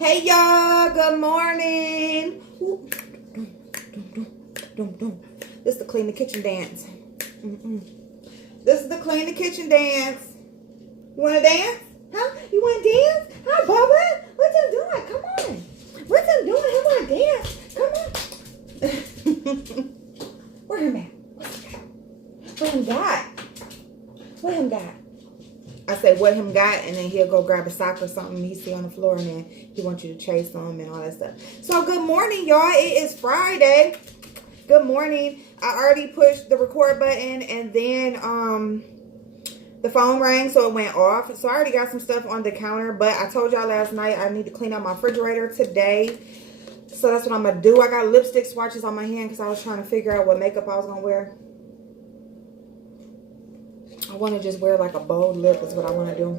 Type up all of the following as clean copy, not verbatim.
Hey y'all, good morning. This is the clean the kitchen dance. This is the clean the kitchen dance. You wanna dance? Huh? You wanna dance? Hi Bubba. What's him doing? Come on. What's him doing? He wanna dance. Come on. Where him at? What him got? What him got? I say what him got, and then he'll go grab a sock or something he see on the floor, and then he wants you to chase him and all that stuff. So good morning, y'all. It is Friday. Good morning. I already pushed the record button, and then the phone rang, so it went off. So I already got some stuff on the counter, but I told y'all last night I need to clean out my refrigerator today. So that's what I'm gonna do. I got lipstick swatches on my hand because I was trying to figure out what makeup I was gonna wear. I want to just wear like a bold lip is what I want to do.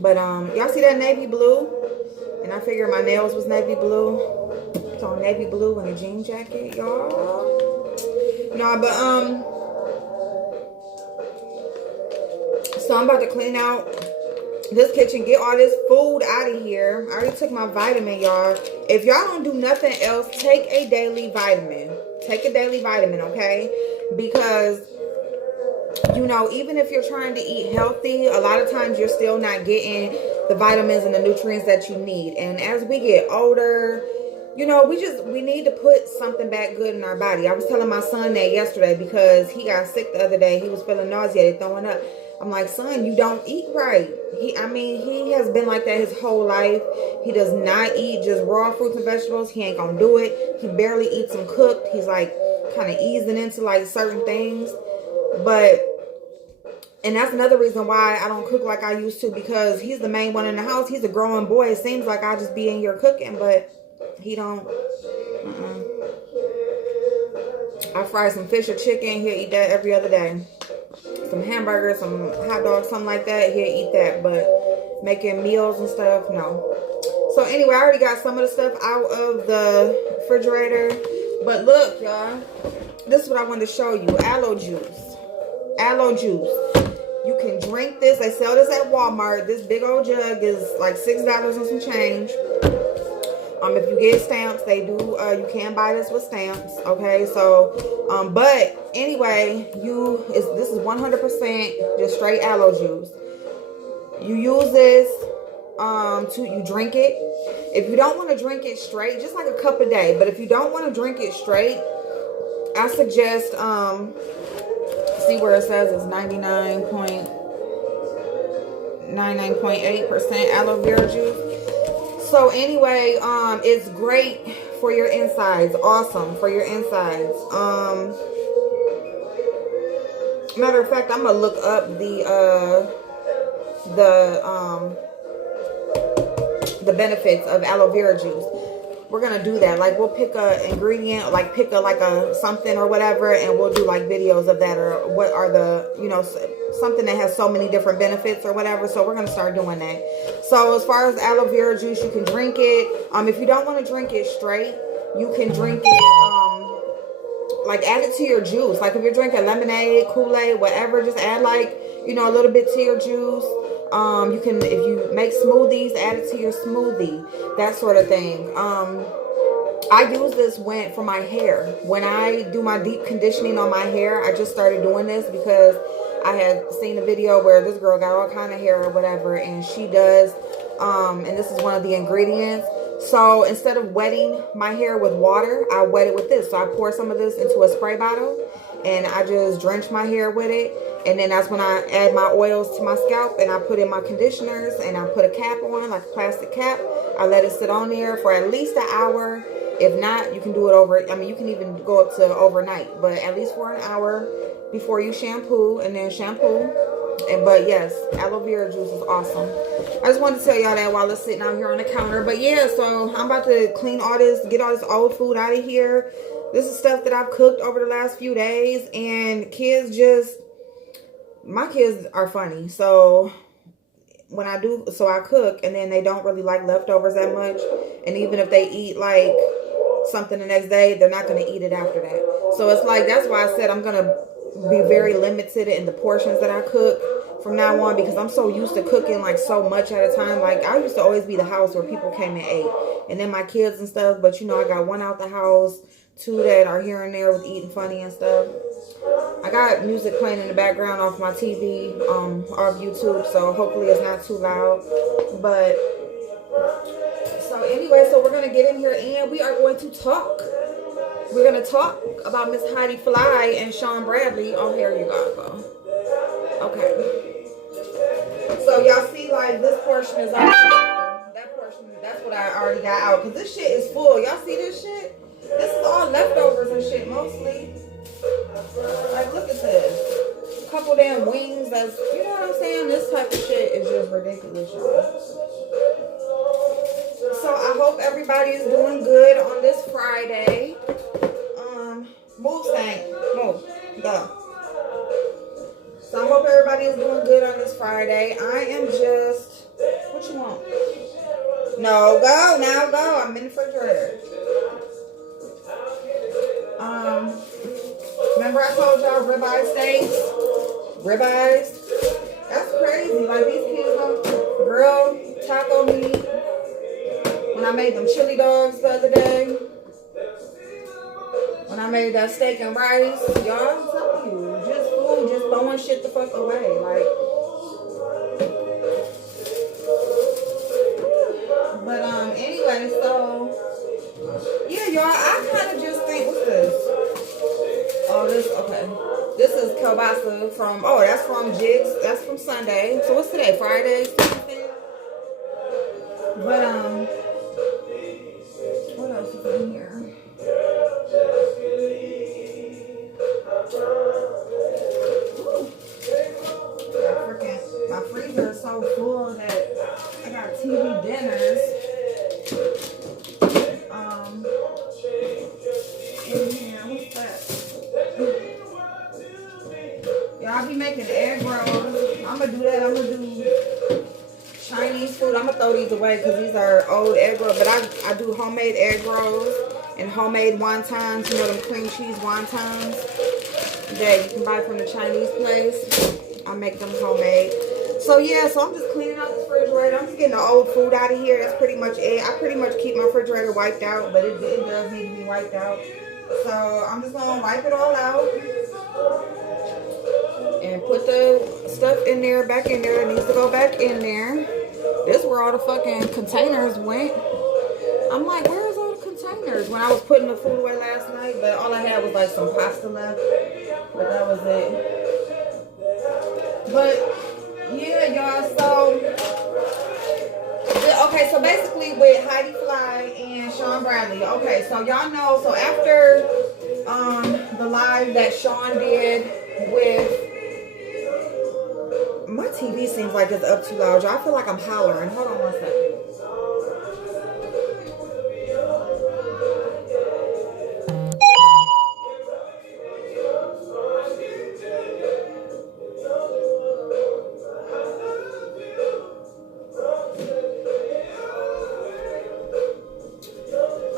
But y'all see that navy blue? And I figured my nails was navy blue. So navy blue and a jean jacket, y'all. No, but so I'm about to clean out this kitchen, get all this food out of here. I already took my vitamin, y'all. If y'all don't do nothing else, take a daily vitamin. Take a daily vitamin, okay? Because you know, even if you're trying to eat healthy, a lot of times you're still not getting the vitamins and the nutrients that you need. And as we get older, you know, we need to put something back good in our body. I was telling my son that yesterday because he got sick the other day. He was feeling nauseated, throwing up. I'm like, son, you don't eat right. He has been like that his whole life. He does not eat just raw fruits and vegetables. He ain't gonna do it. He barely eats them cooked. He's like kind of easing into like certain things. And that's another reason why I don't cook like I used to, because he's the main one in the house. He's a growing boy. It seems like I just be in here cooking, but he don't. I fry some fish or chicken. He'll eat that every other day. Some hamburgers, some hot dogs, something like that. He'll eat that, but making meals and stuff, no. So anyway, I already got some of the stuff out of the refrigerator. But look, y'all. This is what I wanted to show you. Aloe juice. Aloe juice. You can drink this. They sell this at Walmart. This big old jug is like $6 and some change. If you get stamps, they do. You can buy this with stamps. Okay, so but anyway, this is 100% just straight aloe juice. You use this you drink it. If you don't want to drink it straight, just like a cup a day. But if you don't want to drink it straight, I suggest see where it says it's 99.8% aloe vera juice. So anyway, it's great for your insides. Awesome for your insides. Matter of fact, I'm gonna look up the benefits of aloe vera juice. We're gonna do that. Like, we'll pick a ingredient, like pick a something or whatever, and we'll do like videos of that, or what are the, you know, something that has so many different benefits or whatever. So we're gonna start doing that. So as far as aloe vera juice, you can drink it. If you don't want to drink it straight, you can drink it like add it to your juice. Like if you're drinking lemonade, Kool-Aid, whatever, just add like, you know, a little bit to your juice. You can, if you make smoothies, add it to your smoothie, that sort of thing. I use this for my hair. When I do my deep conditioning on my hair, I just started doing this because I had seen a video where this girl got all kind of hair or whatever, and she does, and this is one of the ingredients. So instead of wetting my hair with water, I wet it with this. So I pour some of this into a spray bottle, and I just drench my hair with it. And then that's when I add my oils to my scalp, and I put in my conditioners, and I put a cap on, like a plastic cap. I let it sit on there for at least an hour. If not, you can do it you can even go up to overnight, but at least for an hour before you shampoo, and then shampoo. But yes, aloe vera juice is awesome. I just wanted to tell y'all that while it's sitting out here on the counter. But yeah, so I'm about to clean all this, get all this old food out of here. This is stuff that I've cooked over the last few days, and my kids are funny. So when I cook, and then they don't really like leftovers that much. And even if they eat like something the next day, they're not going to eat it after that. So it's like, that's why I said I'm going to be very limited in the portions that I cook, from now on, because I'm so used to cooking like so much at a time. Like I used to always be the house where people came and ate, and then my kids and stuff. But you know, I got one out the house, two that are here and there with eating funny and stuff. I got music playing in the background off my TV, off YouTube, so hopefully it's not too loud. But so anyway, so we're gonna get in here and we are going to talk. We're gonna talk about Miss Heidi Fly and Sean Bradley. Oh, here you go. Okay. So y'all see, like, this portion is out. That portion, that's what I already got out. Because this shit is full. Y'all see this shit? This is all leftovers and shit, mostly. Like, look at this. A couple damn wings. That's, you know what I'm saying? This type of shit is just ridiculous, y'all. So I hope everybody is doing good on this Friday. Move, Stank. Move. Go. So I hope everybody is doing good on this Friday. I am just... What you want? No, go. Now go. I'm in the refrigerator. Remember I told y'all ribeye steaks? Ribeyes? That's crazy. Like, these kids don't grill taco meat. When I made them chili dogs the other day. When I made that steak and rice, y'all, I'm telling you, just food, just throwing shit the fuck away. Like, but anyway, so yeah, y'all, I kind of just think, what's this? Oh, this, okay. This is kielbasa from, oh, that's from Jigs. That's from Sunday. So what's today? Friday? But what else is in here? My freezer is so full that I got TV dinners. In here, what's that? Yeah, I'll be making egg rolls. I'm gonna do that. I'm gonna do Chinese food. I'm gonna throw these away because these are old egg rolls. But I do homemade egg rolls and homemade wontons. You know them cream cheese wontons that you can buy from the Chinese place. I make them homemade. So yeah, so I'm just cleaning out this refrigerator. I'm just getting the old food out of here. That's pretty much it. I pretty much keep my refrigerator wiped out, but it does need to be wiped out. So I'm just gonna wipe it all out and put the stuff in there, back in there. It needs to go back in there. This is where all the fucking containers went. I'm like, where's all the containers? When I was putting the food away last night, but all I had was like some pasta left. But that was it. But yeah, y'all, so okay, so basically with Heidi Fly and Sean Bradley, okay, so y'all know, so after the live that Sean did with, my TV seems like it's up too loud, y'all. I feel like I'm hollering. Hold on one second.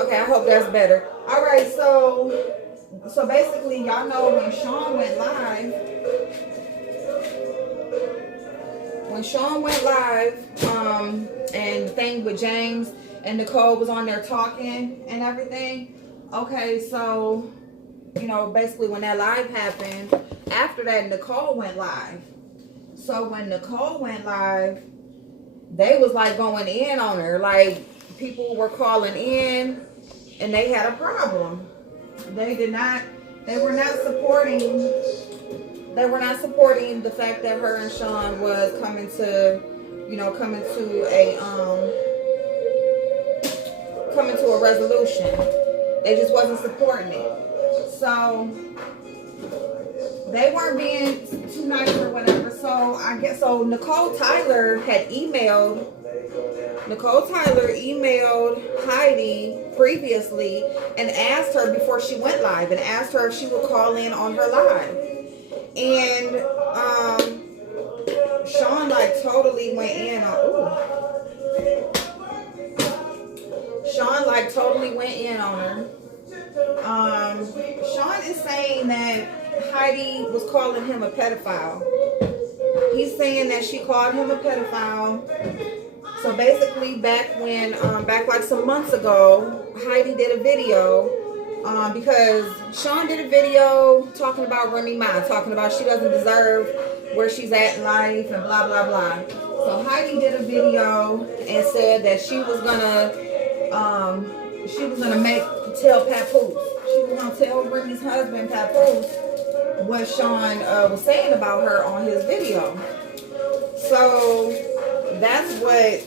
Okay, I hope that's better. All right, so basically, y'all know when Sean went live, and the thing with James and Nicole was on there talking and everything. Okay, so, you know, basically when that live happened, after that, Nicole went live. So when Nicole went live, they was like going in on her. Like, people were calling in and they had a problem. They were not supporting the fact that her and Sean was coming to a resolution. They just wasn't supporting it. So they weren't being too nice or whatever. So I guess Nicole Tyler emailed Heidi previously and asked her before she went live and asked her if she would call in on her live. And Sean like totally went in on her. Sean is saying that Heidi was calling him a pedophile. He's saying that she called him a pedophile. So basically, back like some months ago, Heidi did a video because Sean did a video talking about Remy Ma, talking about she doesn't deserve where she's at in life and blah blah blah. So Heidi did a video and said that she was gonna tell Papoose. She was gonna tell Remy's husband Papoose what Sean was saying about her on his video. So that's what.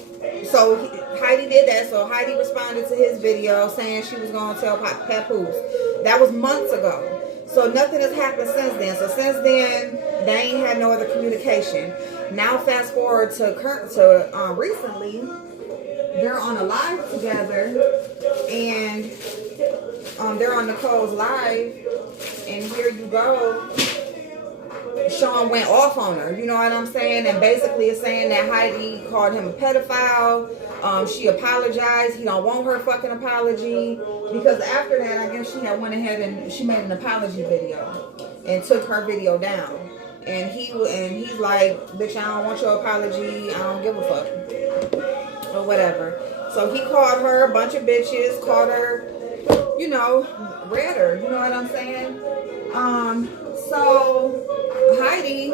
So Heidi did that. So Heidi responded to his video saying she was gonna tell Papoose. That was months ago. So nothing has happened since then. So since then, they ain't had no other communication. Now fast forward to recently, they're on a live together, and they're on Nicole's live, and here you go. Sean went off on her, you know what I'm saying? And basically is saying that Heidi called him a pedophile. She apologized. He don't want her fucking apology. Because after that, I guess she had went ahead and she made an apology video and took her video down. And he's like, bitch, I don't want your apology. I don't give a fuck. Or whatever. So he called her a bunch of bitches, called her, you know, read her. You know what I'm saying? So Heidi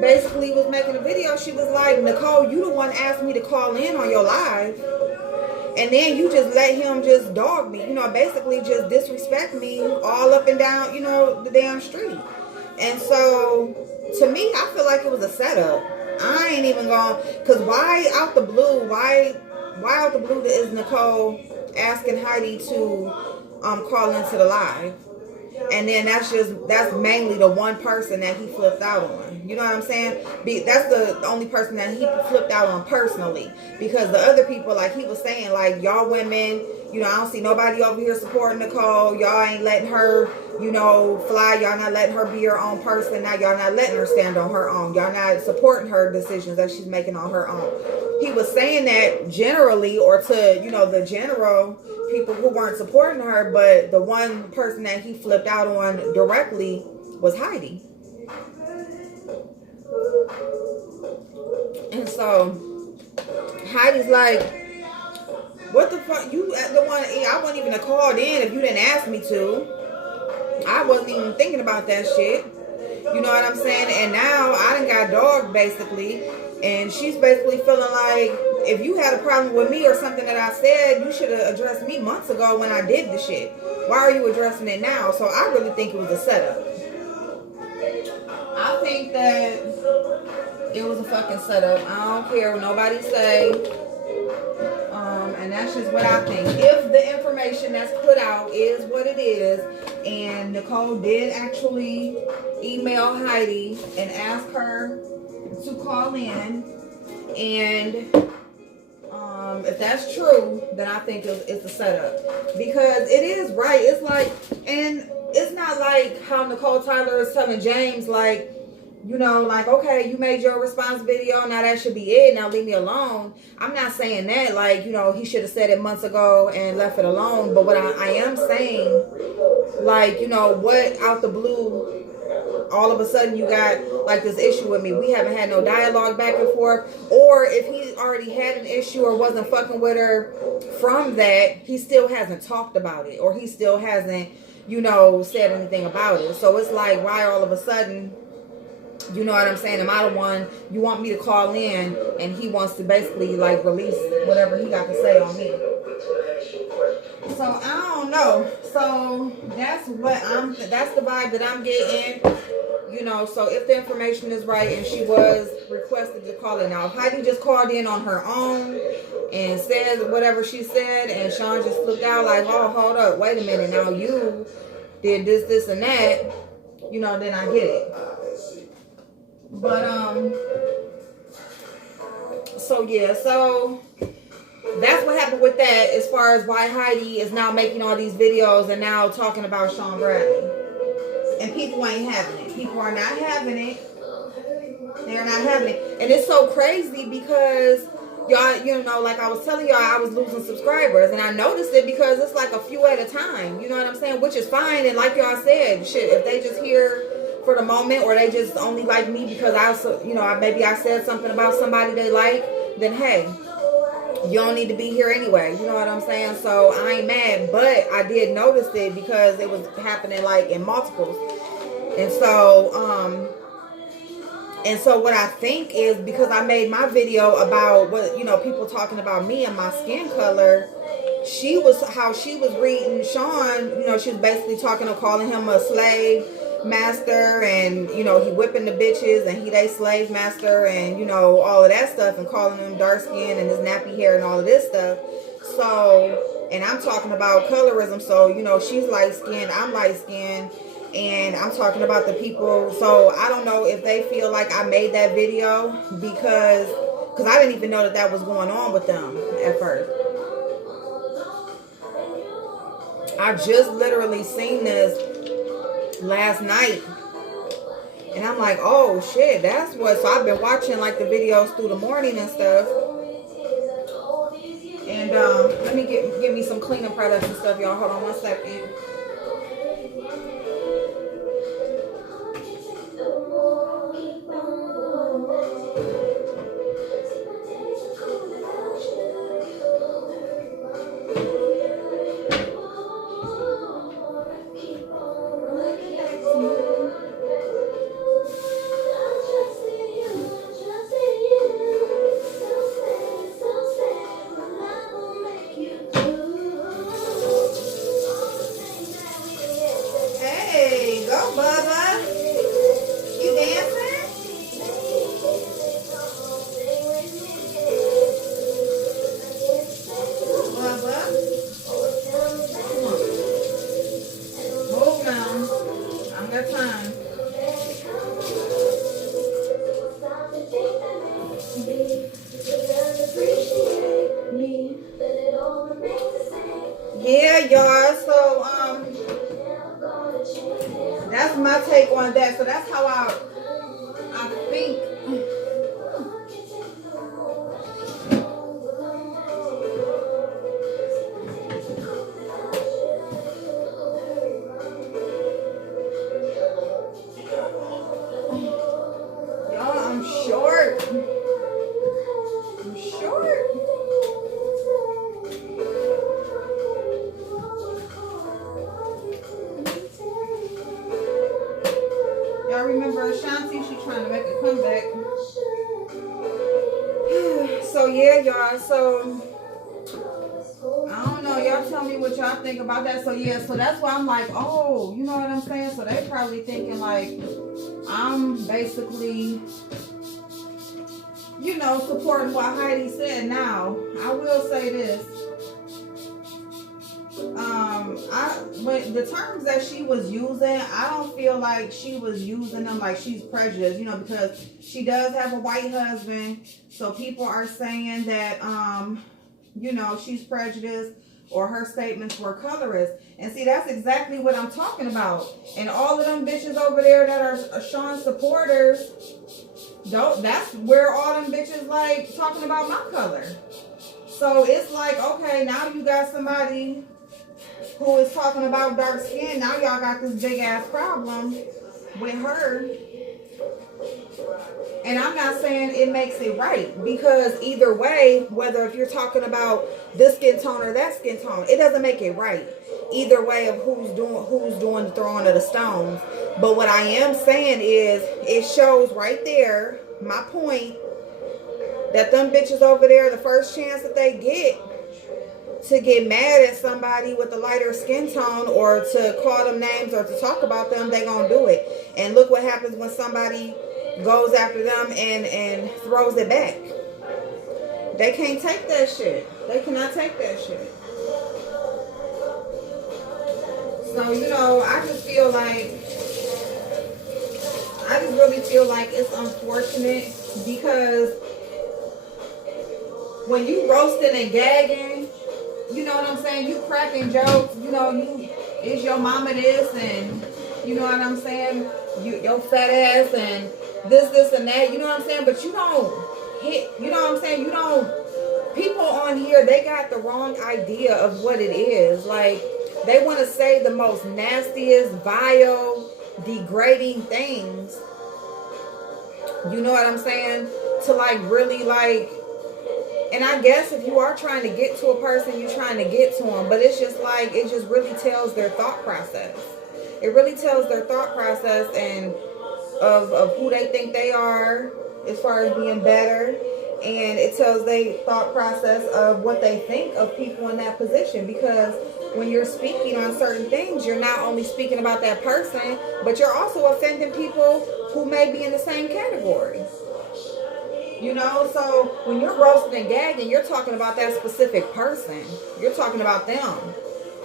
basically was making a video. She was like, Nicole, you the one asked me to call in on your live, and then you just let him just dog me, you know, basically just disrespect me all up and down, you know, the damn street. And so to me, I feel like it was a setup. I ain't even gonna, because why out the blue is Nicole asking Heidi to call into the live? And then that's mainly the one person that he flipped out on. You know what I'm saying? That's the only person that he flipped out on personally. Because the other people, like he was saying, like, y'all women, you know, I don't see nobody over here supporting Nicole. Y'all ain't letting her, you know, fly. Y'all not letting her be her own person. Now y'all not letting her stand on her own. Y'all not supporting her decisions that she's making on her own. He was saying that generally, or to, you know, the general people who weren't supporting her, but the one person that he flipped out on directly was Heidi. And so Heidi's like, what the fuck? You the one, I wasn't even called in if you didn't ask me to. I wasn't even thinking about that shit. You know what I'm saying? And now I done got dogged basically. And she's basically feeling like, if you had a problem with me or something that I said, you should have addressed me months ago when I did the shit. Why are you addressing it now? So I really think it was a setup. I think that it was a fucking setup. I don't care what nobody say. And that's just what I think. If the information that's put out is what it is, and Nicole did actually email Heidi and ask her to call in, and if that's true, then I think it's a setup, because it is right. It's like, and it's not like how Nicole Tyler is telling James, like, you know, like, okay, you made your response video, now that should be it, now leave me alone. I'm not saying that, like, you know, he should have said it months ago and left it alone. But what I am saying, like, you know, what out the blue, all of a sudden you got like this issue with me. We haven't had no dialogue back and forth. Or if he already had an issue or wasn't fucking with her from that, he still hasn't talked about it, or he still hasn't, you know, said anything about it. So it's like, why all of a sudden, you know what I'm saying, am I the one you want me to call in, and he wants to basically like release whatever he got to say on me? So I don't know. So that's the vibe that I'm getting. You know, so if the information is right and she was requested to call in. Now, if Heidi just called in on her own and said whatever she said, and Sean just flipped out like, oh, hold up, wait a minute, now you did this, and that, you know, then I get it. But, so yeah, so that's what happened with that, as far as why Heidi is now making all these videos and now talking about Sean Bradley. And people ain't having it. People are not having it. They're not having it. And it's so crazy because, y'all, you know, like I was telling y'all, I was losing subscribers. And I noticed it because it's like a few at a time. You know what I'm saying? Which is fine. And like y'all said, shit, if they just hear for the moment, or they just only like me because maybe I said something about somebody they like, then hey, you don't need to be here anyway. You know what I'm saying? So I ain't mad, but I did notice it because it was happening like in multiples. And so what I think is, because I made my video about what, people talking about me and my skin color, she was reading Sean, she was basically calling him a slave master, and he whipping the bitches, and he they slave master, and all of that stuff, and calling him dark skin and his nappy hair and all of this stuff. So, and I'm talking about colorism, so she's light skinned, I'm light skinned, and I'm talking about the people. So I don't know if they feel like I made that video because I didn't even know that was going on with them at first. I just literally seen this last night, and I'm like, oh shit, that's what. So I've been watching like the videos through the morning and stuff. And let me get me some cleaning products and stuff, y'all. Hold on one second. Yeah, y'all. So that's my take on that. So that's how I think. Y'all, I'm short. Y'all remember Ashanti? She's trying to make a comeback. So yeah, y'all. So I don't know. Y'all tell me what y'all think about that. So yeah. So that's why I'm like, oh, you know what I'm saying? So they probably thinking like I'm basically, supporting what Heidi said. Now I will say this. When the terms that she was using, I don't feel like she was using them like she's prejudiced, because she does have a white husband. So people are saying that, she's prejudiced, or her statements were colorist. And see, that's exactly what I'm talking about. And all of them bitches over there that are Sean supporters, that's where all them bitches like talking about my color. So it's like, okay, now you got somebody who is talking about dark skin. Now y'all got this big ass problem with her. And I'm not saying it makes it right, because either way, whether if you're talking about this skin tone or that skin tone, it doesn't make it right. Either way of who's doing the throwing of the stones. But what I am saying is, it shows right there my point, that them bitches over there, the first chance that they get to get mad at somebody with a lighter skin tone, or to call them names, or to talk about them, they gonna do it. And look what happens when somebody goes after them and throws it back. They can't take that shit. They cannot take that shit. So, I just feel like, really feel like it's unfortunate, because when you roasting and gagging, you know what I'm saying, you cracking jokes, it's your mama this, and you know what I'm saying, your fat ass, and this and that, you know what I'm saying, but you don't hit, you know what I'm saying, people on here, they got the wrong idea of what it is. Like, they want to say the most nastiest, vile, degrading things, you know what I'm saying, to like really like, and I guess if you are trying to get to a person, you're trying to get to them, but it's just like, it just really tells their thought process. It really tells their thought process and of who they think they are as far as being better. And it tells their thought process of what they think of people in that position. Because when you're speaking on certain things, you're not only speaking about that person, but you're also offending people who may be in the same category. You know, so when you're roasting and gagging, you're talking about that specific person. You're talking about them.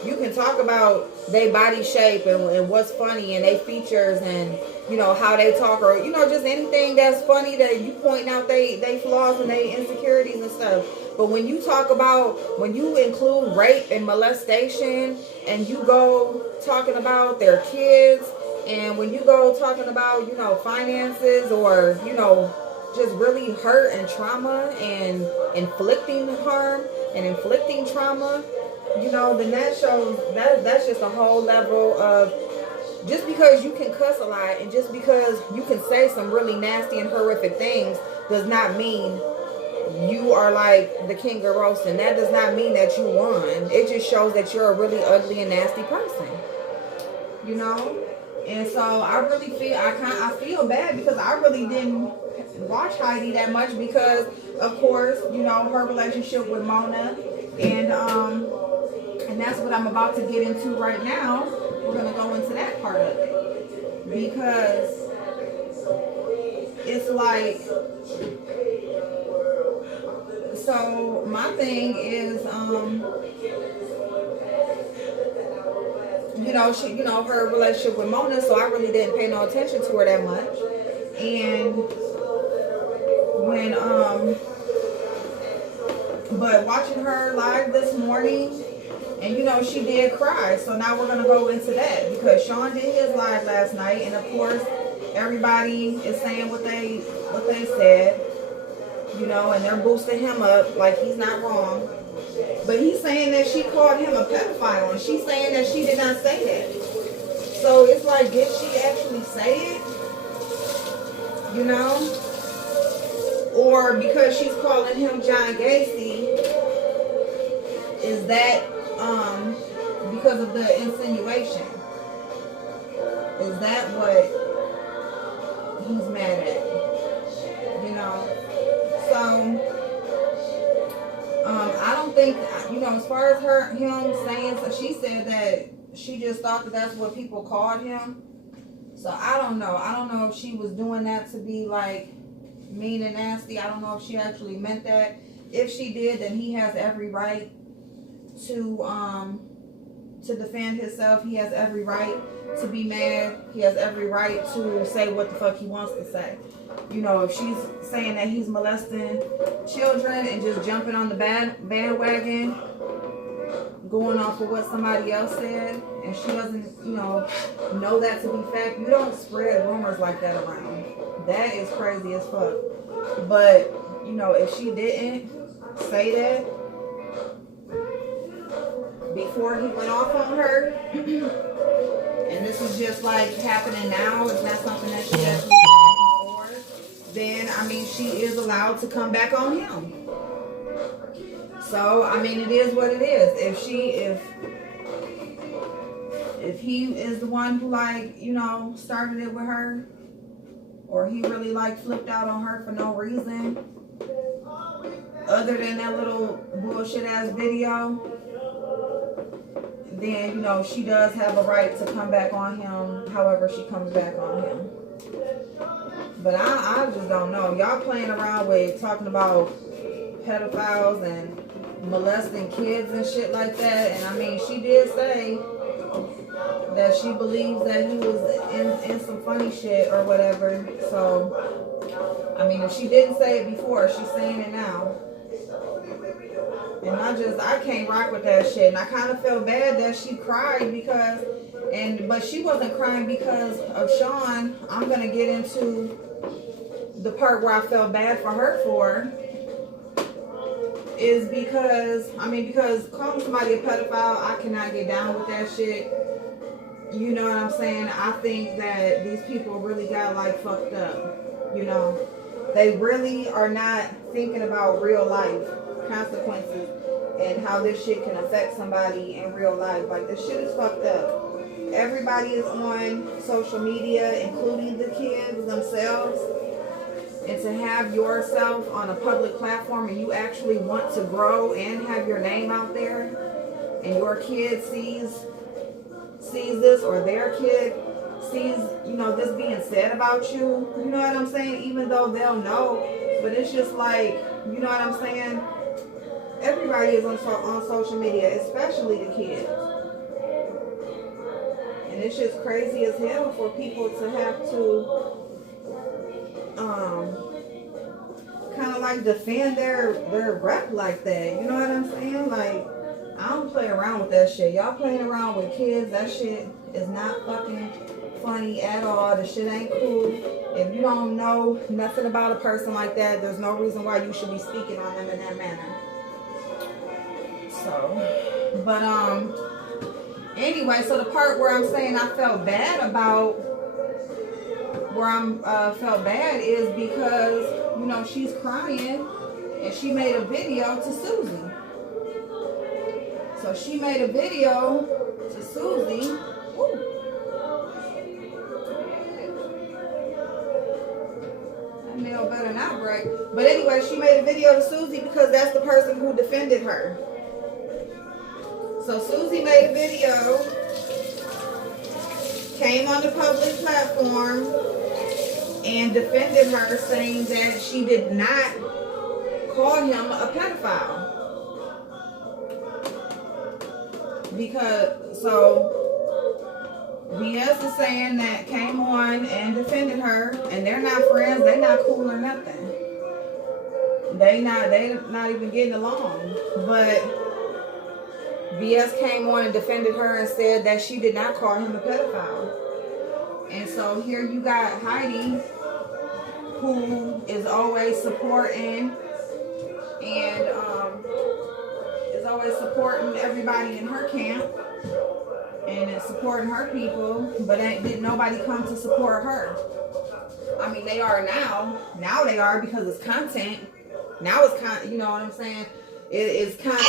You can talk about their body shape and what's funny and their features and, you know, how they talk, or, you know, just anything that's funny that you point out they flaws and they insecurities and stuff. But when you talk about, when you include rape and molestation, and you go talking about their kids, and when you go talking about, you know, finances, or, you know, just really hurt and trauma and inflicting harm and inflicting trauma, you know, then that shows that's just a whole level of, just because you can cuss a lot and just because you can say some really nasty and horrific things does not mean you are like the king of roasting. That does not mean that you won. It just shows that you're a really ugly and nasty person, you know. And so I really feel, I feel bad because I really didn't watch Heidi that much because, of course, you know, her relationship with Mona, and that's what I'm about to get into right now. We're going to go into that part of it because it's like, so my thing is, you know, she, you know, her relationship with Mona, so I really didn't pay no attention to her that much. And when, but watching her live this morning, and, you know, she did cry. So now we're going to go into that because Sean did his live last night. And, of course, everybody is saying what they said, you know, and they're boosting him up like he's not wrong. But he's saying that she called him a pedophile, and she's saying that she did not say that. So it's like, did she actually say it? You know? Or because she's calling him John Gacy, is that because of the insinuation? Is that what he's mad at? You know? So I don't think, you know, as far as him saying, so she said that she just thought that that's what people called him. So I don't know. I don't know if she was doing that to be like mean and nasty. I don't know if she actually meant that. If she did, then he has every right to defend himself. He has every right to be mad. He has every right to say what the fuck he wants to say. You know, if she's saying that he's molesting children and just jumping on the bandwagon, going off of what somebody else said, and she doesn't, you know that to be fact, you don't spread rumors like that around. That is crazy as fuck. But, you know, if she didn't say that before he went off on her, and this is just like happening now, it's not something that she has before, then, I mean, she is allowed to come back on him. So, I mean, it is what it is. If he is the one who, like, you know, started it with her, or he really, like, flipped out on her for no reason, other than that little bullshit-ass video, then, you know, she does have a right to come back on him however she comes back on him. But I just don't know. Y'all playing around with talking about pedophiles and molesting kids and shit like that. And, I mean, she did say that she believes that he was in some funny shit or whatever. So, I mean, if she didn't say it before, she's saying it now. And I can't rock with that shit. And I kind of felt bad that she cried because, but she wasn't crying because of Sean. I'm going to get into the part where I felt bad for her for, is because, I mean, because calling somebody a pedophile, I cannot get down with that shit. you know what I'm saying? I think that these people really got like fucked up. You know, they really are not thinking about real life consequences and how this shit can affect somebody in real life. Like, this shit is fucked up. Everybody is on social media, including the kids themselves. And to have yourself on a public platform and you actually want to grow and have your name out there, and your kid sees this, or their kid sees, you know, this being said about you, you know what I'm saying? Even though they'll know, but it's just like, you know what I'm saying? Everybody is on social media, especially the kids. And it's just crazy as hell for people to have to kind of like defend their rep like that. You know what I'm saying? Like, I don't play around with that shit. Y'all playing around with kids, that shit is not fucking funny at all. The shit ain't cool. If you don't know nothing about a person like that, there's no reason why you should be speaking on them in that manner. So, but anyway, so the part where I'm saying I felt bad about, where I'm felt bad is because, you know, she's crying and she made a video to Susie. So she made a video to Susie. Ooh. That nail better not break. But anyway, she made a video to Susie because that's the person who defended her. So Susie made a video, came on the public platform, and defended her, saying that she did not call him a pedophile. Because, so, BS is saying that came on and defended her, and they're not friends, they're not cool or nothing. They're not even getting along. But BS came on and defended her and said that she did not call him a pedophile. And so here you got Heidi, who is always supporting and is always supporting everybody in her camp and is supporting her people, but didn't nobody come to support her. I mean, they are now. Now they are, because it's content. Now it's content, you know what I'm saying? It is content.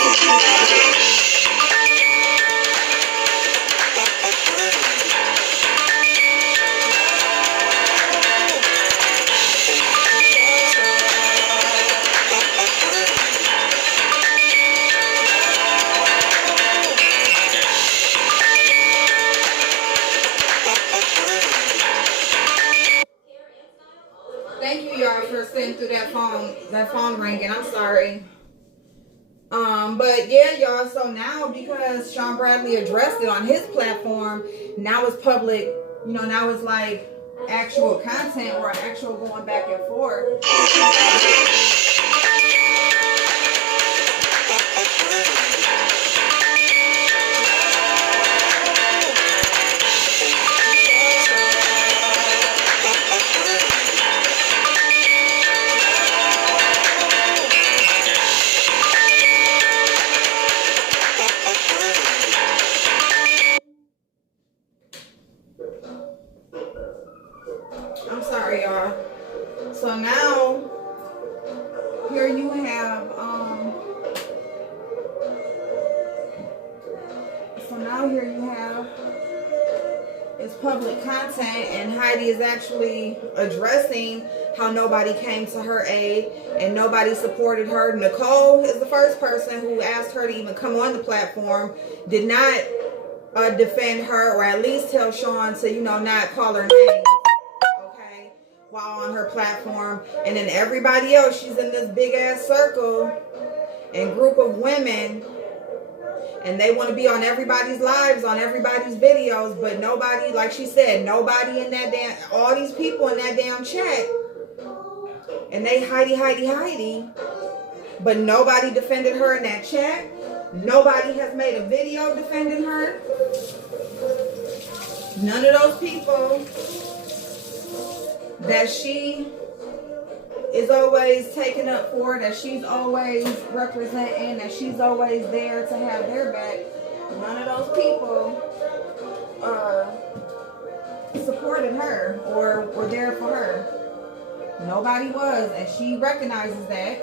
Thank you, y'all, for sitting through that phone ringing. I'm sorry. But yeah, y'all, so now, because Sean Bradley addressed it on his platform, now it's public, you know, now it's like actual content or actual going back and forth. I'm sorry, y'all. So now, here you have, it's public content, and Heidi is actually addressing how nobody came to her aid and nobody supported her. Nicole is the first person who asked her to even come on the platform, did not defend her, or at least tell Sean to, you know, not call her name, okay, while on her platform. And then everybody else, she's in this big ass circle and group of women, and they want to be on everybody's lives, on everybody's videos, but nobody, like she said, nobody in that damn, all these people in that damn chat, and they Heidi, but nobody defended her in that chat. Nobody has made a video defending her. None of those people that she is always taking up for, that she's always representing, that she's always there to have their back, none of those people supported her or were there for her. Nobody was, and she recognizes that.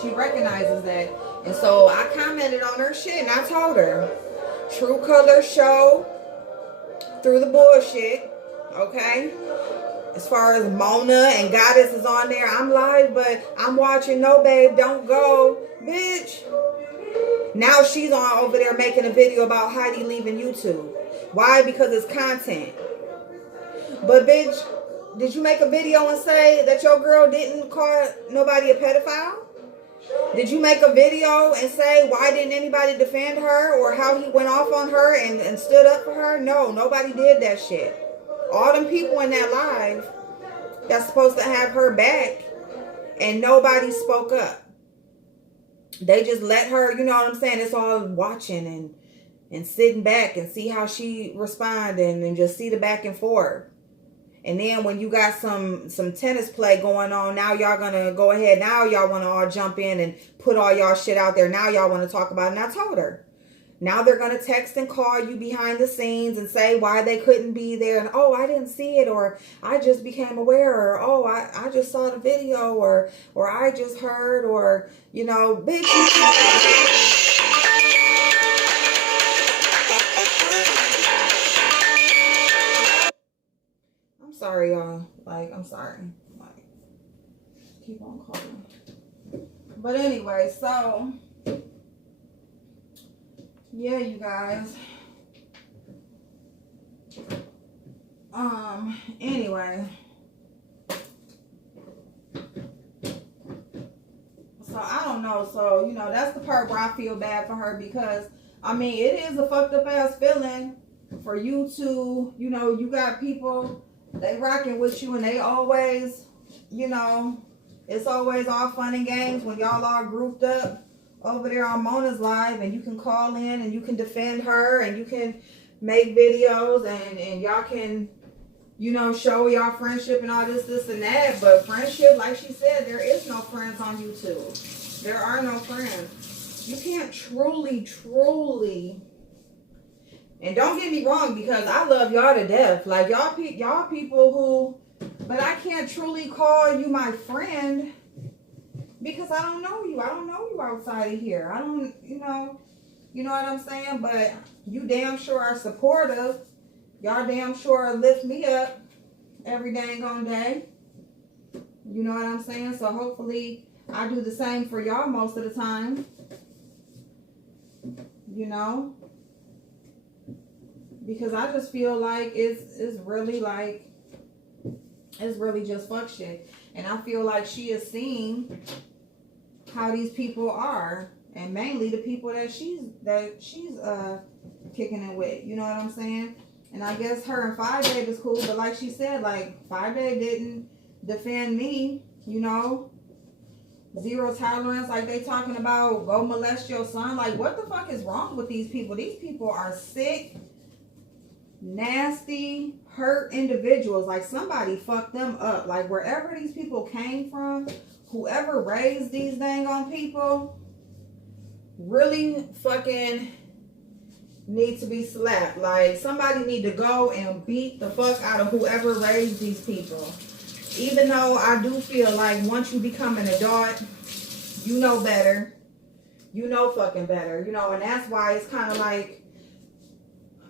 She recognizes that. And so I commented on her shit and I told her, true colors show through the bullshit, okay? As far as Mona and Goddess is on there, I'm live, but I'm watching. No, babe, don't go, bitch. Now she's on over there making a video about Heidi leaving YouTube. Why? Because it's content. But bitch, did you make a video and say that your girl didn't call nobody a pedophile? Did you make a video and say why didn't anybody defend her or how he went off on her and stood up for her? No, nobody did that shit. All them people in that live that's supposed to have her back and nobody spoke up. They just let her, you know what I'm saying? It's all watching and sitting back and see how she responding and just see the back and forth. And then when you got some tennis play going on, now y'all gonna go ahead. Now y'all want to all jump in and put all y'all shit out there. Now y'all want to talk about it. And I told her. Now they're going to text and call you behind the scenes and say why they couldn't be there. And, oh, I didn't see it. Or I just became aware. Or, oh, I just saw the video. Or I just heard. Or, you know, bitch. I'm sorry, y'all. Like, I'm sorry. Like, keep on calling. But anyway, so... yeah, you guys. Anyway. So, I don't know. So, you know, that's the part where I feel bad for her because, I mean, it is a fucked up ass feeling for you to, you know, you got people, they rocking with you and they always, you know, it's always all fun and games when y'all are grouped up over there on Mona's live and you can call in and you can defend her and you can make videos and y'all can, you know, show y'all friendship and all this and that. But friendship, like she said, there is no friends on YouTube. There are no friends. You can't truly, and don't get me wrong, because I love y'all to death. Like y'all people who, but I can't truly call you my friend. Because I don't know you. I don't know you outside of here. I don't, you know what I'm saying? But you damn sure are supportive. Y'all damn sure lift me up every dang on day. You know what I'm saying? So hopefully I do the same for y'all most of the time. You know? Because I just feel like it's really like, it's really just fuck shit. And I feel like she is seeing how these people are, and mainly the people that she's kicking it with. You know what I'm saying? And I guess her and 5 Babe is cool, but like she said, like 5 Babe didn't defend me. You know, zero tolerance. Like they talking about go molest your son. Like what the fuck is wrong with these people? These people are sick, nasty, hurt individuals. Like somebody fucked them up. Like wherever these people came from, whoever raised these dang on people really fucking need to be slapped. Like somebody need to go and beat the fuck out of whoever raised these people. Even though I do feel like once you become an adult, you know better. You know fucking better. You know, and that's why it's kind of like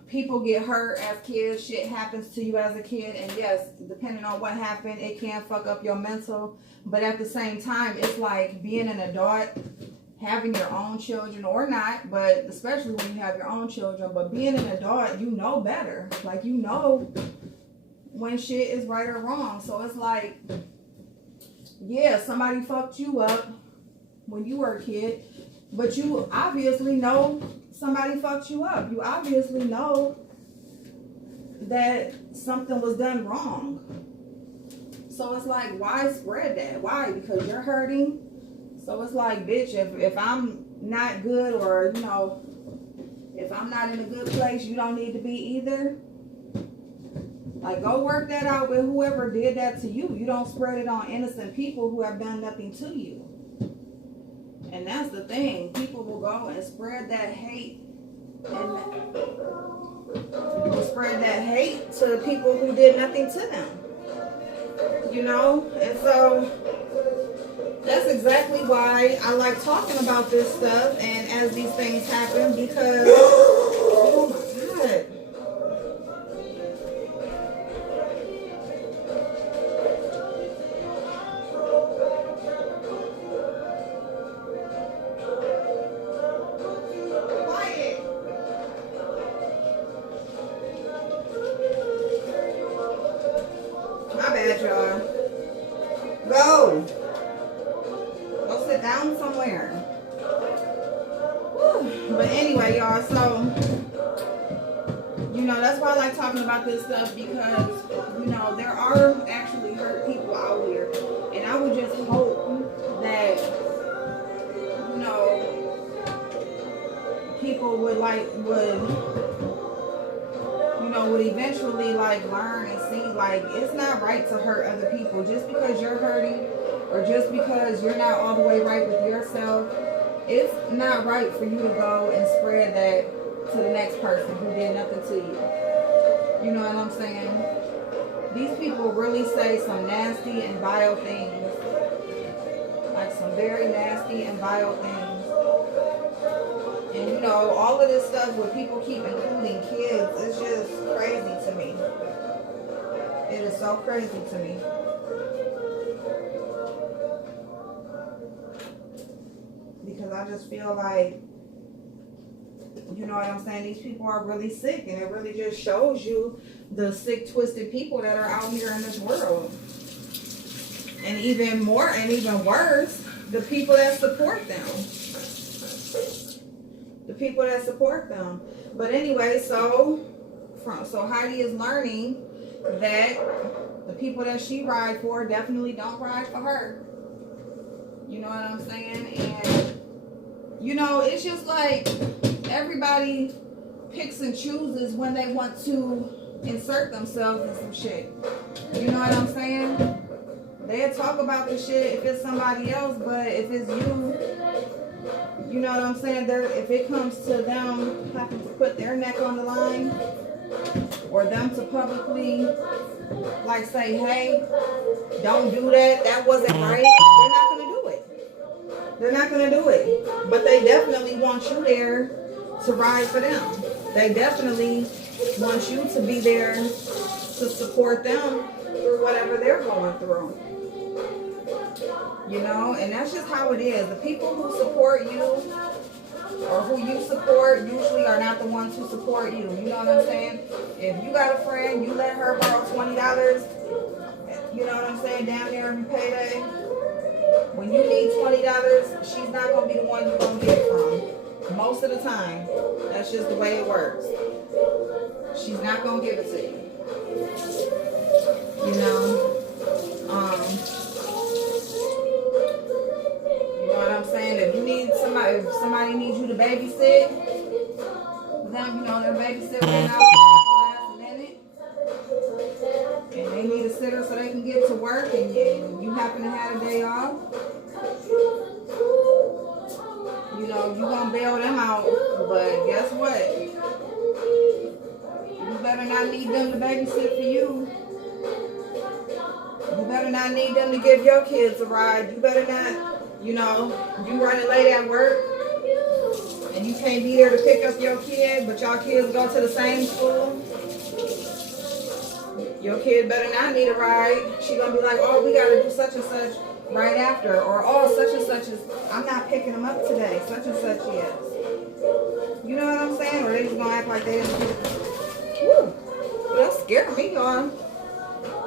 people get hurt as kids. Shit happens to you as a kid. And yes, depending on what happened, it can fuck up your mental. But at the same time, it's like being an adult, having your own children or not, but especially when you have your own children. But being an adult, you know better. Like, you know when shit is right or wrong. So it's like, yeah, somebody fucked you up when you were a kid. But you obviously know somebody fucked you up. You obviously know that something was done wrong. So it's like, why spread that? Why? Because you're hurting. So it's like, bitch, if I'm not good, or, you know, if I'm not in a good place, you don't need to be either. Like, go work that out with whoever did that to you. You don't spread it on innocent people who have done nothing to you. And that's the thing. People will go and spread that hate and will spread that hate to the people who did nothing to them. You know? And so that's exactly why I like talking about this stuff and as these things happen, because oh my God. My bad, y'all. Go sit down somewhere. Whew. But anyway, y'all, so you know, that's why I like talking about this stuff, because you know, there are actually hurt people out here, and I would just hope that, you know, people would would eventually like learn and see, like, it's not right to hurt other people just because you're hurting, or just because you're not all the way right with yourself. It's not right for you to go and spread that to the next person who did nothing to you. You know what I'm saying? These people really say some nasty and vile things, like some very nasty and vile things. And you know, all of this stuff where people keep including kids, it's just crazy to me. It is so crazy to me. Because I just feel like, you know what I'm saying, these people are really sick, and it really just shows you the sick, twisted people that are out here in this world. And even more and even worse, the people that support them. The people that support them. But anyway, so Heidi is learning that the people that she ride for definitely don't ride for her. You know what I'm saying? And you know, it's just like everybody picks and chooses when they want to insert themselves in some shit. You know what I'm saying? They'll talk about the shit if it's somebody else, but if it's you, you know what I'm saying? If it comes to them having to put their neck on the line, or them to publicly like say, hey, don't do that, that wasn't right, they're not going to do it. They're not going to do it. But they definitely want you there to ride for them. They definitely want you to be there to support them through whatever they're going through. You know, and that's just how it is. The people who support you, or who you support, usually are not the ones who support you. You know what I'm saying? If you got a friend, you let her borrow $20, you know what I'm saying, down there every payday. When you need $20, she's not going to be the one you're going to get from. Most of the time. That's just the way it works. She's not going to give it to you. You know? You know what I'm saying? If you need somebody, if somebody needs you to babysit them, you know, their babysitter went out at the last minute, and they need a sitter so they can get to work, and you happen to have a day off, you know, you're going to bail them out. But guess what? You better not need them to babysit for you. You better not need them to give your kids a ride. You better not, you know, you running late at work and you can't be there to pick up your kid, but your kids go to the same school. Your kid better not need a ride. She gonna be like, oh, we gotta do such and such right after, or oh, such and such is, I'm not picking them up today, such and such is. You know what I'm saying? Or they just gonna act like they didn't do it. Woo, that scared me, y'all.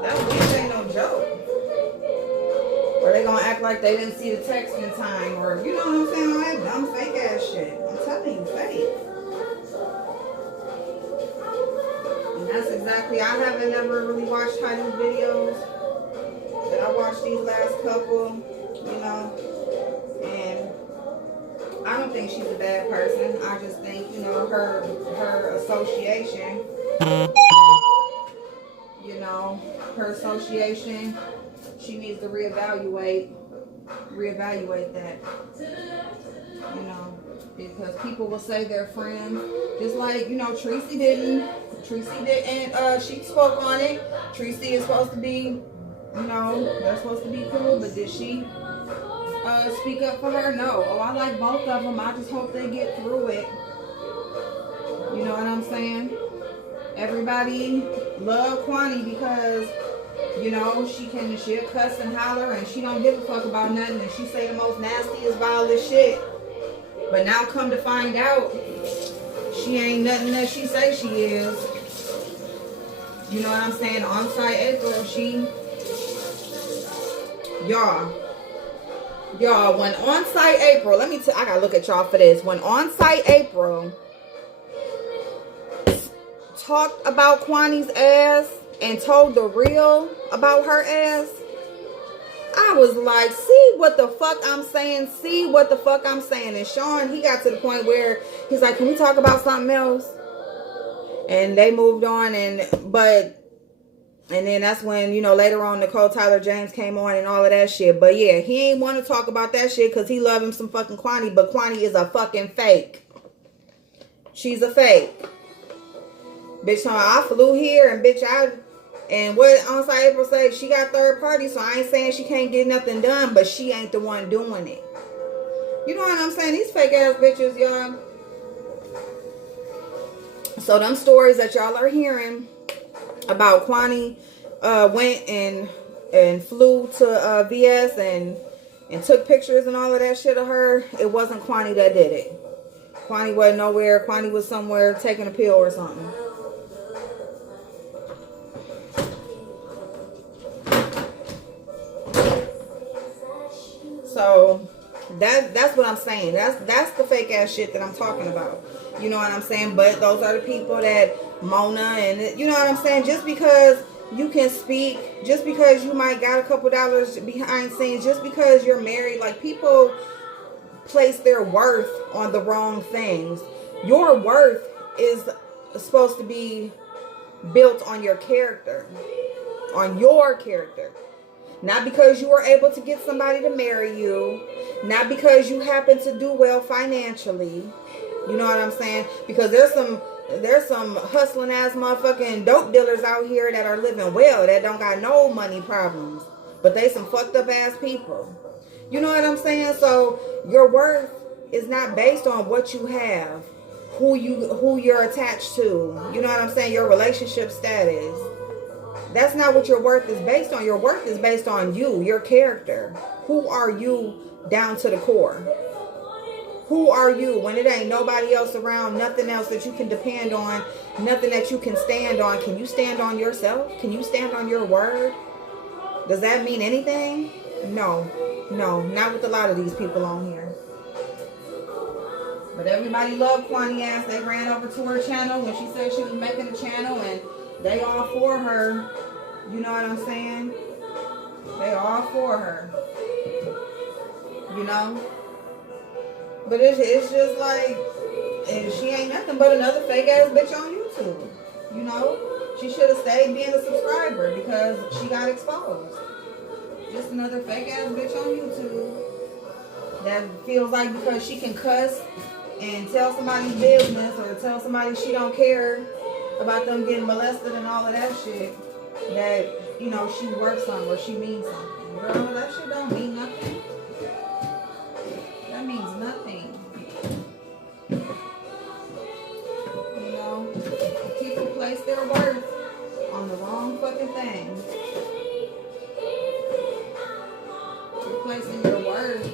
That bitch ain't no joke. Or they gonna act like they didn't see the text in time, or you know what I'm saying, all that dumb fake ass shit. I'm telling you, fake. And that's exactly, I haven't never really watched Heidi's videos, but I watched these last couple, you know, and I don't think she's a bad person. I just think, you know, her association, you know, her association, she needs to reevaluate that. You know, because people will say they're friends. Just like, you know, Tracy didn't. She spoke on it. Tracy is supposed to be, you know, they're supposed to be cool, but did she speak up for her? No. Oh, I like both of them. I just hope they get through it. You know what I'm saying? Everybody love Kwani because, you know, she'll cuss and holler and she don't give a fuck about nothing, and she say the most nastiest, vilest shit. But now come to find out, she ain't nothing that she say she is. You know what I'm saying? On-site April, y'all, when on-site April, I gotta look at y'all for this. When on-site April talked about Kwani's ass and told the real about her ass, I was like, see what the fuck I'm saying? See what the fuck I'm saying? And Sean, he got to the point where he's like, can we talk about something else? And they moved on, and then that's when, you know, later on Nicole Tyler James came on and all of that shit. But yeah, he ain't want to talk about that shit because he love him some fucking Kwani, but Kwani is a fucking fake. She's a fake. Bitch, I flew here and bitch, and what on-site April say, she got third party, so I ain't saying she can't get nothing done, but she ain't the one doing it. You know what I'm saying? These fake ass bitches, y'all. So them stories that y'all are hearing about Kwani went and flew to VS and took pictures and all of that shit of her, it wasn't Kwani that did it. Kwani wasn't nowhere. Kwani was somewhere taking a pill or something. So that's what I'm saying. That's the fake ass shit that I'm talking about. You know what I'm saying? But those are the people that Mona and, you know what I'm saying? Just because you can speak, just because you might got a couple dollars behind scenes, just because you're married, like, people place their worth on the wrong things. Your worth is supposed to be built on your character. On your character. Not because you were able to get somebody to marry you. Not because you happen to do well financially. You know what I'm saying? Because there's some hustling ass motherfucking dope dealers out here that are living well, that don't got no money problems. But they some fucked up ass people. You know what I'm saying? So your worth is not based on what you have, who you're attached to. You know what I'm saying? Your relationship status. That's not what your worth is based on. Your worth is based on you, your character. Who are you down to the core? Who are you when it ain't nobody else around, nothing else that you can depend on, nothing that you can stand on? Can you stand on yourself? Can you stand on your word? Does that mean anything? No, not with a lot of these people on here. But everybody loved Kwani ass. They ran over to her channel when she said she was making a channel, and they all for her. You know what I'm saying? They all for her. You know? But it's just like, and she ain't nothing but another fake ass bitch on YouTube. You know? She should have stayed being a subscriber because she got exposed. Just another fake ass bitch on YouTube that feels like because she can cuss and tell somebody's business or tell somebody she don't care about them getting molested and all of that shit, that, you know, she works something or she means something. Girl, that shit don't mean nothing. That means nothing. You know, people place their worth on the wrong fucking thing. You're placing your worth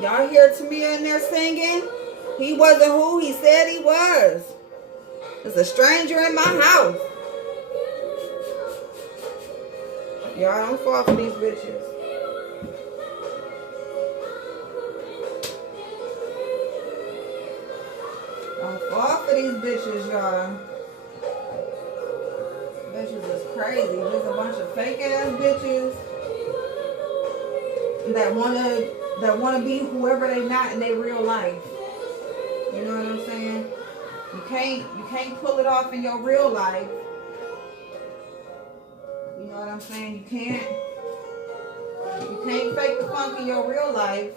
y'all hear Tamia in there singing? He wasn't who he said he was. There's a stranger in my house. Y'all don't fall for these bitches. Don't fall for these bitches, y'all. Bitches is crazy. There's a bunch of fake ass bitches that wanna be whoever they not in their real life. You can't pull it off in your real life. You know what I'm saying? You can't fake the funk in your real life.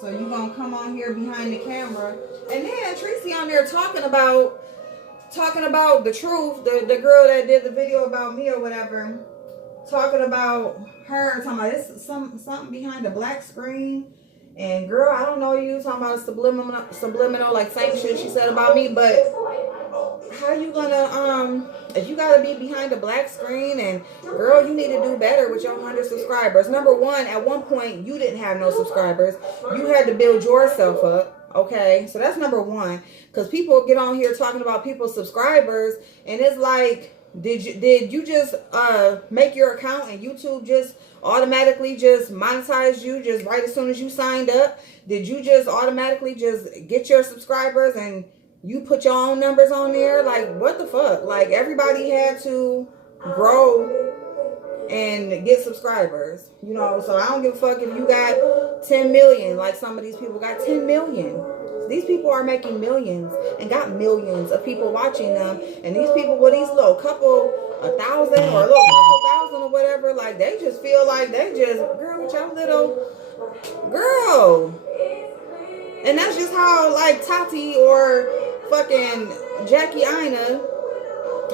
So you gonna come on here behind the camera. And then Tracy on there talking about the truth. The girl that did the video about me or whatever. Talking about her, talking about this something behind the black screen. And girl, I don't know you, talking about subliminal, like same shit she said about me, but how you gonna, if you gotta be behind the black screen, and girl, you need to do better with your 100 subscribers. Number one, at one point, you didn't have no subscribers. You had to build yourself up, okay? So that's number one, because people get on here talking about people's subscribers, and it's like, did you just make your account and YouTube just automatically just monetize you just right as soon as you signed up? Did you just automatically just get your subscribers and you put your own numbers on there? Like, what the fuck? Like, everybody had to grow and get subscribers, you know? So I don't give a fuck if you got 10 million, like some of these people got 10 million. These people are making millions and got millions of people watching them. And these people with these little couple 1,000 or a little couple thousand or whatever, like they just feel like they just, girl, with your little girl. And that's just how like Tati or fucking Jackie Ina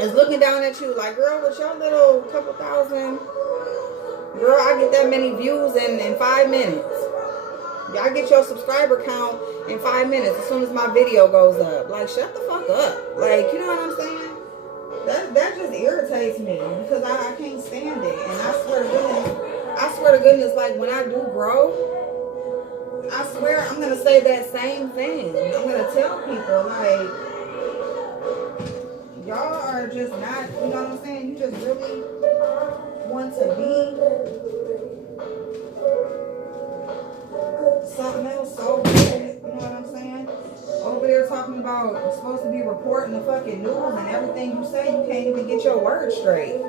is looking down at you like, girl, with your little couple thousand, girl, I get that many views in 5 minutes. Y'all get your subscriber count in 5 minutes as soon as my video goes up. Like, shut the fuck up. Like, you know what I'm saying? That just irritates me because I can't stand it. And I swear to goodness, like when I do grow, I swear I'm gonna say that same thing. I'm gonna tell people like, y'all are just not, you know what I'm saying? You just really want to be something else so bad, you know what I'm saying? Over there talking about you're supposed to be reporting the fucking news and everything you say, you can't even get your words straight.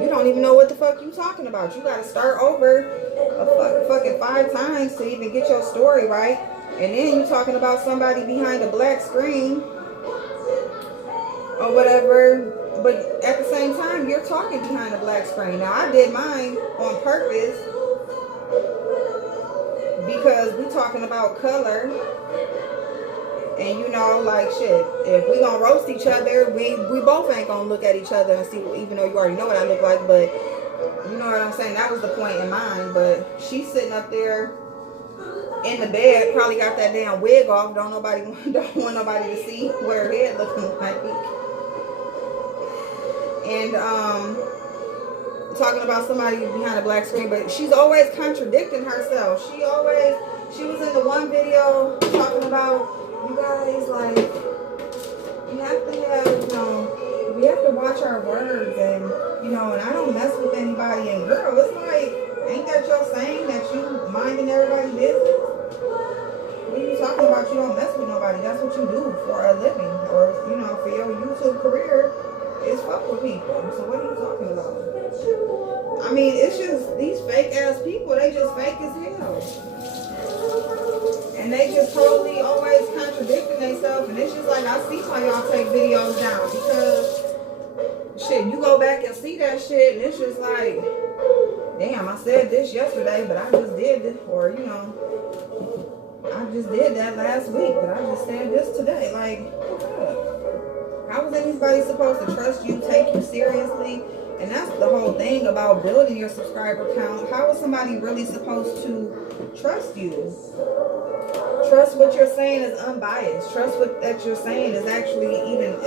You don't even know what the fuck you talking about. You gotta start over a fucking 5 times to even get your story right. And then you talking about somebody behind a black screen or whatever. But at the same time, you're talking behind a black screen. Now, I did mine on purpose because we talking about color. And you know, like shit, if we gonna roast each other, we both ain't gonna look at each other and see, even though you already know what I look like, but you know what I'm saying? That was the point in mind. But she's sitting up there in the bed, probably got that damn wig off, don't want nobody to see what her head looking like. And talking about somebody behind a black screen, but she's always contradicting herself. She was in the one video talking about, you guys, like, you have to have, you know, we have to watch our words, and, you know, and I don't mess with anybody, and girl, it's like, ain't that your saying that you minding everybody's business? What are you talking about? You don't mess with nobody. That's what you do for a living, or, you know, for your YouTube career, is fuck with people. So what are you talking about? I mean, it's just, these fake ass people, they just fake as hell. And they just totally always contradicting themselves. And it's just like, I see why y'all take videos down. Because, shit, you go back and see that shit, and it's just like, damn, I said this yesterday, but I just did this. Or, you know, I just did that last week, but I just said this today. Like, what's up? How is anybody supposed to trust you, take you seriously? And that's the whole thing about building your subscriber count. How is somebody really supposed to trust you? Trust what you're saying is unbiased. Trust what that you're saying is actually even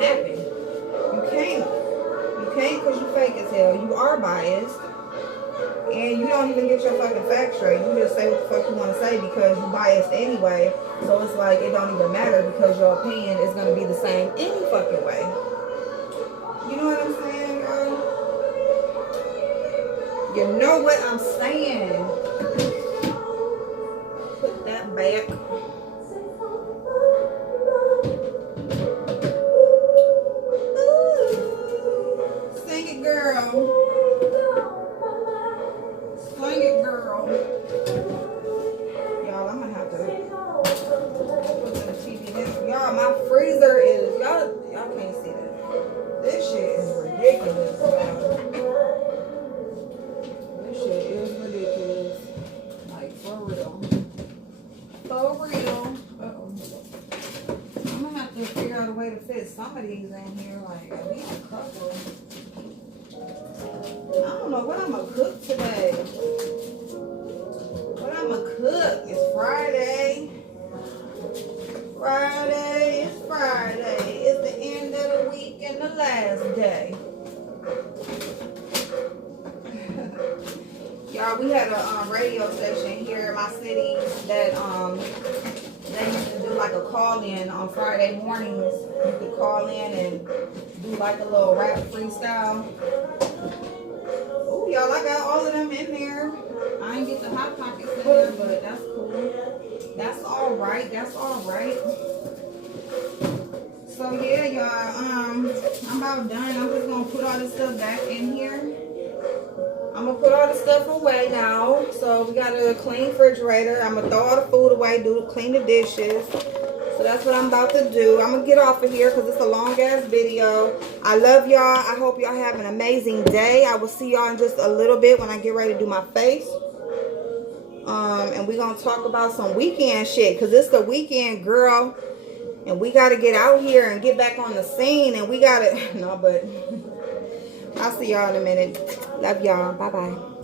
happening. You can't because you fake as hell. You are biased. And you don't even get your fucking facts straight. You just say what the fuck you want to say because you're biased anyway. So it's like it don't even matter because your opinion is going to be the same any fucking way. You know what I'm saying, girl? You know what I'm saying. Put that back. Ooh. Sing it, girl. Sing it, girl. Y'all, I'm gonna have to put the TV in. Y'all, my freezer to fit some of these in here, like at least a couple. I don't know what I'm gonna cook today. What I'm gonna cook? It's Friday. It's Friday. It's the end of the week and the last day. Y'all, we had a radio station here in my city that they used to do like a call-in on Friday mornings. You could call in and do like a little rap freestyle. Oh, y'all, I got all of them in there. I ain't get the Hot Pockets in there, but that's cool. That's all right. That's all right. So yeah, y'all, I'm about done. I'm just gonna put all this stuff back in here. I'm gonna put all the stuff away now. So we got a clean refrigerator. I'm gonna throw all the food away, clean the dishes. So that's what I'm about to do. I'm gonna get off of here because it's a long ass video. I love y'all. I hope y'all have an amazing day. I will see y'all in just a little bit when I get ready to do my face. And we're gonna talk about some weekend shit because it's the weekend, girl. And we gotta get out here and get back on the scene. And we gotta, no, but I'll see y'all in a minute. Love y'all. Bye-bye.